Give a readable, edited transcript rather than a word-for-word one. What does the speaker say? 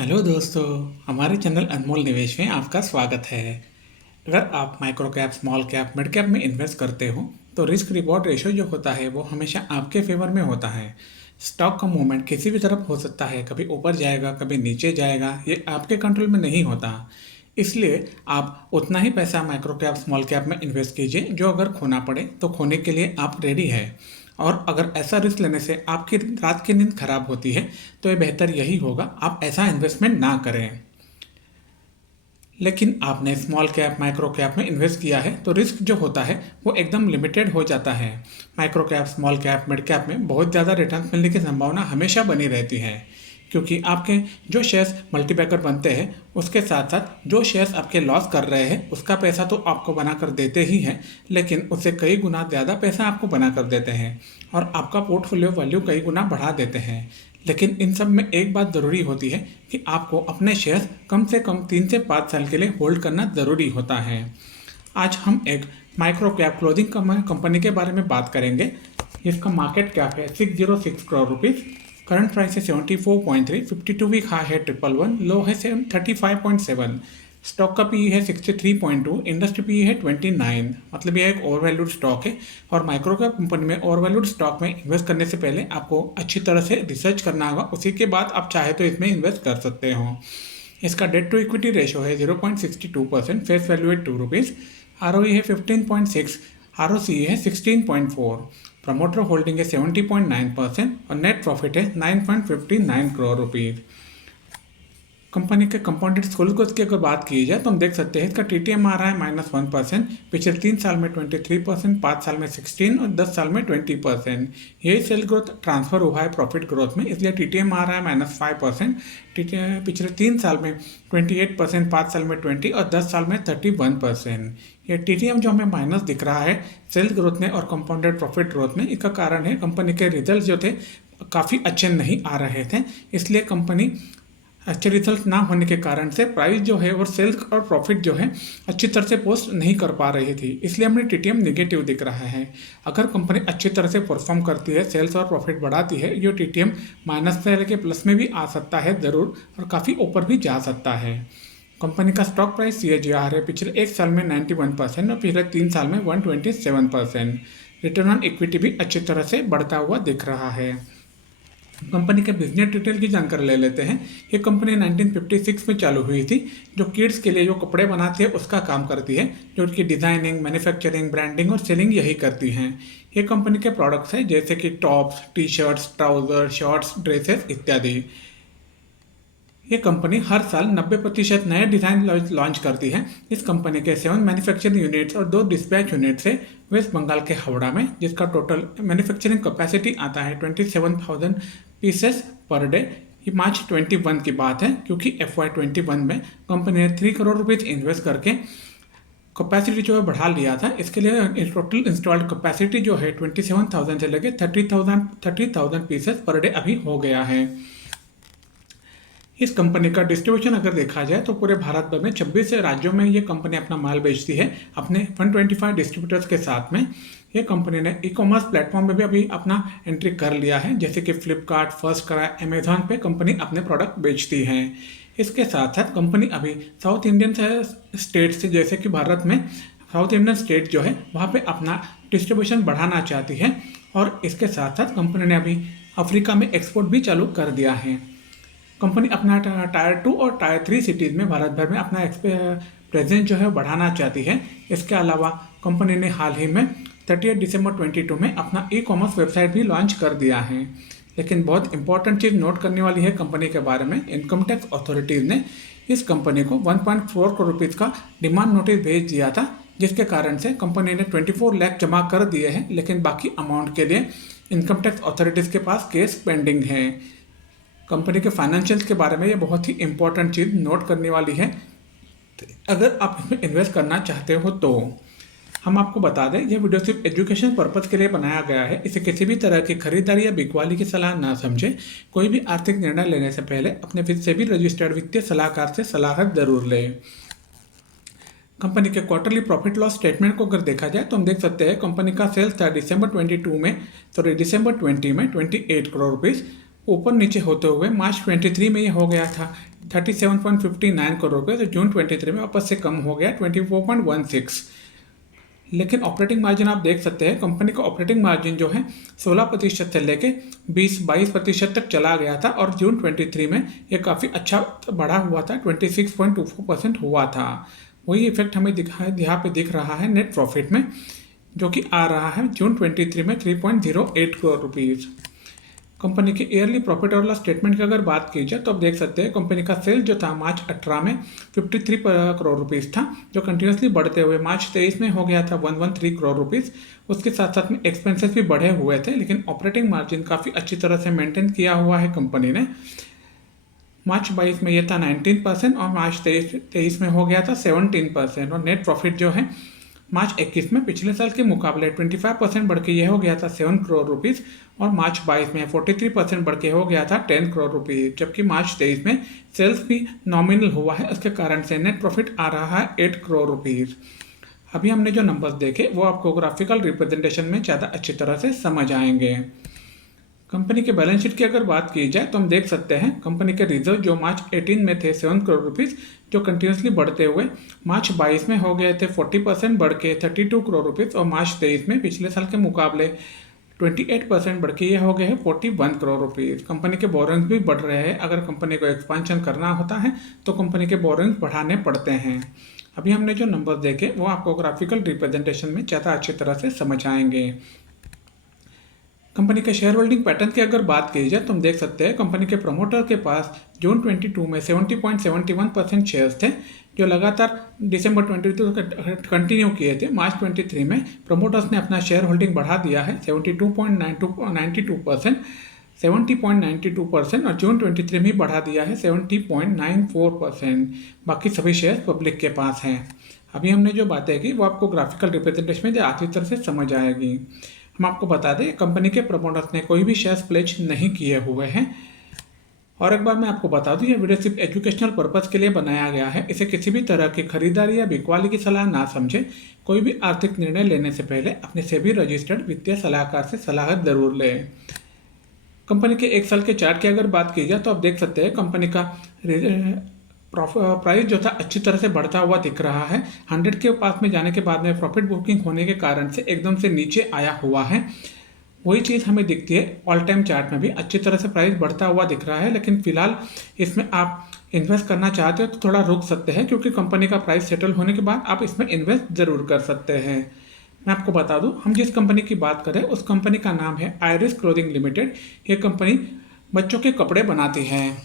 Hello दोस्तों, हमारे channel अनमोल निवेश में आपका स्वागत है। अगर आप micro cap, small cap, mid cap में इन्वेस्ट करते हो तो रिस्क रिवॉर्ड रेशो जो होता है वो हमेशा आपके फेवर में होता है। स्टॉक का मूवमेंट किसी भी तरफ हो सकता है, कभी ऊपर जाएगा कभी नीचे जाएगा, ये आपके कंट्रोल में नहीं होता। इसलिए आप उतना ही पैसा माइक्रो कैप, स्मॉल कैप में इन्वेस्ट कीजिए जो अगर खोना पड़े तो खोने के लिए आप रेडी है। और अगर ऐसा रिस्क लेने से आपकी रात की नींद खराब होती है तो ये बेहतर यही होगा आप ऐसा इन्वेस्टमेंट ना करें। लेकिन आपने स्मॉल कैप, माइक्रो कैप में इन्वेस्ट किया है तो रिस्क जो होता है वो एकदम लिमिटेड हो जाता है। Micro cap, small cap, mid cap में बहुत ज़्यादा रिटर्न मिलने की संभावना हमेशा बनी रहती है, क्योंकि आपके जो शेयर्स मल्टीपैकर बनते हैं उसके साथ साथ जो शेयर्स आपके लॉस कर रहे हैं उसका पैसा तो आपको बना कर देते ही हैं, लेकिन उससे कई गुना ज़्यादा पैसा आपको बना कर देते हैं और आपका पोर्टफोलियो वैल्यू कई गुना बढ़ा देते हैं। लेकिन इन सब में एक बात ज़रूरी होती है कि आपको अपने शेयर्स कम से कम 3 से 5 साल के लिए होल्ड करना ज़रूरी होता है। आज हम एक माइक्रो कैप क्लोथिंग कंपनी के बारे में बात करेंगे जिसका मार्केट कैप है 606 करोड़ रुपीज़। करंट प्राइस है 74.3, 52 वीक हाई है 111, लो है 35.7। स्टॉक का पीई है 63.2, इंडस्ट्री पीई है 29। मतलब यह एक ओवर वैल्यूड स्टॉक है और माइक्रो कैप कंपनी में ओवर वैल्यूड स्टॉक में इन्वेस्ट करने से पहले आपको अच्छी तरह से रिसर्च करना होगा, उसी के बाद आप चाहे तो इसमें इन्वेस्ट कर सकते हो। इसका डेट टू इक्विटी रेशो है 0.62%, फेस वैल्यू है 2 रुपीज़, आरओई है 15.6, आरओसी है 16.4, प्रमोटर होल्डिंग है 70.9% और नेट प्रॉफिट है 9.59 करोड़ रुपीज़। कंपनी के कंपाउंडेड स्कूल ग्रोथ की अगर बात की जाए तो हम देख सकते हैं इसका टीटीएम आ रहा है -1%, पिछले 3 साल में 23%, 5 साल में 16 और 10 साल में 20%। यही सेल ग्रोथ ट्रांसफर हुआ है प्रॉफिट ग्रोथ में, इसलिए टीटीएम आ रहा है -5%। पिछले 3 साल में 28%, 5 साल में 20 और 10 साल में 31%। ये टीटीएम जो हमें माइनस दिख रहा है सेल ग्रोथ में और कंपाउंडेड प्रॉफिट ग्रोथ में, इसका कारण है कंपनी के रिजल्ट जो थे काफ़ी अच्छे नहीं आ रहे थे, इसलिए कंपनी अच्छे रिजल्ट ना होने के कारण से प्राइस जो है और सेल्स और प्रॉफिट जो है अच्छी तरह से पोस्ट नहीं कर पा रही थी, इसलिए हमें टीटीएम नेगेटिव दिख रहा है। अगर कंपनी अच्छी तरह से परफॉर्म करती है, सेल्स और प्रॉफिट बढ़ाती है, ये टीटीएम माइनस से लेकर प्लस में भी आ सकता है ज़रूर और काफ़ी ऊपर भी जा सकता है। कंपनी का स्टॉक प्राइस सीएजीआर है पिछले 1 साल में 91% और पिछले 3 साल में 127%। रिटर्न ऑन इक्विटी भी अच्छी तरह से बढ़ता हुआ दिख रहा है। कंपनी के बिजनेस डिटेल की जानकारी ले लेते हैं। ये कंपनी 1956 में चालू हुई थी, जो किड्स के लिए जो कपड़े बनाती है उसका काम करती है, जो उनकी डिज़ाइनिंग, मैन्युफैक्चरिंग, ब्रांडिंग और सेलिंग यही करती हैं। ये कंपनी के प्रोडक्ट्स हैं जैसे कि tops, T shirts, trouser, shorts, dresses इत्यादि। ये कंपनी हर साल 90% नए डिज़ाइन लॉन्च करती है। इस कंपनी के 7 मैन्युफैक्चरिंग यूनिट्स और 2 डिस्पैच यूनिट्स है वेस्ट बंगाल के हावड़ा में, जिसका टोटल मैन्युफैक्चरिंग कैपेसिटी आता है 27,000 पीसेस पर डे। ये मार्च 21 की बात है, क्योंकि FY21 में कंपनी ने 3 करोड़ रुपीज़ इन्वेस्ट करके कैपेसिटी जो है बढ़ा लिया था। इसके लिए टोटल इंस्टॉल्ड कैपेसिटी जो है 27,000 से लेकर 30,000 पीसेस पर डे अभी हो गया है। इस कंपनी का डिस्ट्रीब्यूशन अगर देखा जाए तो पूरे भारत भर में 26 राज्यों में ये कंपनी अपना माल बेचती है अपने 125 डिस्ट्रीब्यूटर्स के साथ में। ये कंपनी ने ई-कॉमर्स प्लेटफॉर्म में भी अभी अपना एंट्री कर लिया है, जैसे कि फ्लिपकार्ट, फर्स्ट क्राई, अमेजॉन पे कंपनी अपने प्रोडक्ट बेचती हैं। इसके साथ साथ कंपनी अभी साउथ इंडियन स्टेट से, जैसे कि भारत में साउथ इंडियन स्टेट जो है वहाँ पे अपना डिस्ट्रीब्यूशन बढ़ाना चाहती है और इसके साथ साथ कंपनी ने अभी अफ्रीका में एक्सपोर्ट भी चालू कर दिया है। कंपनी अपना टायर 2 और टायर 3 सिटीज़ में भारत भर में अपना प्रेजेंस जो है बढ़ाना चाहती है। इसके अलावा कंपनी ने हाल ही में 30 दिसंबर 22 में अपना ई-कॉमर्स वेबसाइट भी लॉन्च कर दिया है। लेकिन बहुत इंपॉर्टेंट चीज़ नोट करने वाली है कंपनी के बारे में, इनकम टैक्स अथॉरिटीज़ ने इस कंपनी को 1.4 करोड़ रुपीज़ का डिमांड नोटिस भेज दिया था, जिसके कारण से कंपनी ने 24 लाख जमा कर दिए हैं, लेकिन बाकी अमाउंट के लिए इनकम टैक्स अथॉरिटीज़ के पास केस पेंडिंग है। कंपनी के फाइनेंशियल्स के बारे में ये बहुत ही इंपॉर्टेंट चीज़ नोट करने वाली है अगर आप इसमें इन्वेस्ट करना चाहते हो तो। हम आपको बता दें यह वीडियो सिर्फ एजुकेशन पर्पज़ के लिए बनाया गया है, इसे किसी भी तरह की खरीदारी या बिकवाली की सलाह ना समझें। कोई भी आर्थिक निर्णय लेने से पहले अपने फिर से भी रजिस्टर्ड वित्तीय सलाहकार से सलाह जरूर लें। कंपनी के क्वार्टरली प्रॉफिट लॉस स्टेटमेंट को अगर देखा जाए तो हम देख सकते हैं कंपनी का सेल्स था दिसंबर 20 में 28 करोड़ रुपीज़, ऊपर नीचे होते हुए मार्च 23 में ये हो गया था 37.59 करोड़ रुपये, तो जून 23 में वापस से कम हो गया 24.16। लेकिन ऑपरेटिंग मार्जिन आप देख सकते हैं, कंपनी का ऑपरेटिंग मार्जिन जो है 16% से लेके 20-22% तक चला गया था और जून 23 में ये काफ़ी अच्छा बढ़ा हुआ था, 26.24% हुआ था। वही इफेक्ट हमें यहाँ पे दिख रहा है नेट प्रॉफिट में, जो कि आ रहा है जून 23 में 3.08 करोड़ रुपीज़। कंपनी के ईयरली प्रॉफिट और लॉस स्टेटमेंट की अगर बात की जाए तो आप देख सकते हैं कंपनी का सेल जो था मार्च 18 में 53 करोड़ रुपीज़ था, जो कंटिन्यूसली बढ़ते हुए मार्च 23 में हो गया था 113 करोड़ रुपीज़। उसके साथ साथ में एक्सपेंसेस भी बढ़े हुए थे, लेकिन ऑपरेटिंग मार्जिन काफ़ी अच्छी तरह से मेंटेन किया हुआ है कंपनी ने। मार्च 22 में ये था 19% और मार्च 23 में हो गया था 17%। और नेट प्रॉफिट जो है मार्च 21 में पिछले साल के मुकाबले 25% बढ़ के यह हो गया था 7 करोड़ रुपीज़ और मार्च 22 में 43% बढ़ के हो गया था 10 करोड़ रुपीज़। जबकि मार्च 23 में सेल्स भी नॉमिनल हुआ है, उसके कारण से नेट प्रॉफिट आ रहा है 8 करोड़ रुपीज़। अभी हमने जो नंबर्स देखे वो आपको ग्राफिकल रिप्रेजेंटेशन में ज़्यादा अच्छी तरह से समझ आएंगे। कंपनी के बैलेंस शीट की अगर बात की जाए तो हम देख सकते हैं कंपनी के रिजर्व जो मार्च 18 में थे 7 करोड़ रुपीज़, जो कंटिन्यूसली बढ़ते हुए मार्च 22 में हो गए थे 40% बढ़ के 32 करोड़ रुपीज़ और मार्च 23 में पिछले साल के मुकाबले 28% बढ़ के ये हो गए हैं 41 करोड़ रुपीज़। कंपनी के बोरोइंग्स भी बढ़ रहे हैं, अगर कंपनी को एक्सपांशन करना होता है तो कंपनी के बोरोइंग्स बढ़ाने पड़ते हैं। अभी हमने जो नंबर देखे वो आपको ग्राफिकल रिप्रेजेंटेशन में ज़्यादा अच्छी तरह से समझ आएंगे। कंपनी के शेयर होल्डिंग पैटर्न की अगर बात की जाए तो हम देख सकते हैं कंपनी के प्रमोटर के पास जून 22 में 70.71% शेयर्स थे, जो लगातार दिसंबर 22 कंटिन्यू किए थे। मार्च 23 में प्रमोटर्स ने अपना शेयर होल्डिंग बढ़ा दिया है 72.92% 70.92% और जून 23 में बढ़ा दिया है 70.94%। बाकी सभी शेयर पब्लिक के पास हैं। अभी हमने जो बातें की वो आपको ग्राफिकल रिप्रेजेंटेशन में अच्छी तरह से समझ आएगी। हम आपको बता दें कंपनी के प्रमोटर्स ने कोई भी शेयर्स प्लेज नहीं किए हुए हैं। और एक बार मैं आपको बता दूं, ये वीडियो सिर्फ एजुकेशनल पर्पस के लिए बनाया गया है। इसे किसी भी तरह की खरीदारी या बिकवाली की सलाह ना समझें। कोई भी आर्थिक निर्णय लेने से पहले अपने सेबी रजिस्टर्ड वित्तीय सलाहकार से सलाह जरूर लें। कंपनी के एक साल के चार्ट की अगर बात की जाए तो आप देख सकते हैं कंपनी का प्राइस जो था अच्छी तरह से बढ़ता हुआ दिख रहा है। 100 के पास में जाने के बाद में प्रॉफिट बुकिंग होने के कारण से एकदम से नीचे आया हुआ है। वही चीज़ हमें दिखती है ऑल टाइम चार्ट में भी अच्छी तरह से प्राइस बढ़ता हुआ दिख रहा है। लेकिन फिलहाल इसमें आप इन्वेस्ट करना चाहते हो तो थोड़ा रुक सकते हैं, क्योंकि कंपनी का प्राइस सेटल होने के बाद आप इसमें इन्वेस्ट ज़रूर कर सकते हैं। मैं आपको बता दूं, हम जिस कंपनी की बात करें उस कंपनी का नाम है आइरिस क्लोथिंग लिमिटेड। ये कंपनी बच्चों के कपड़े बनाती है।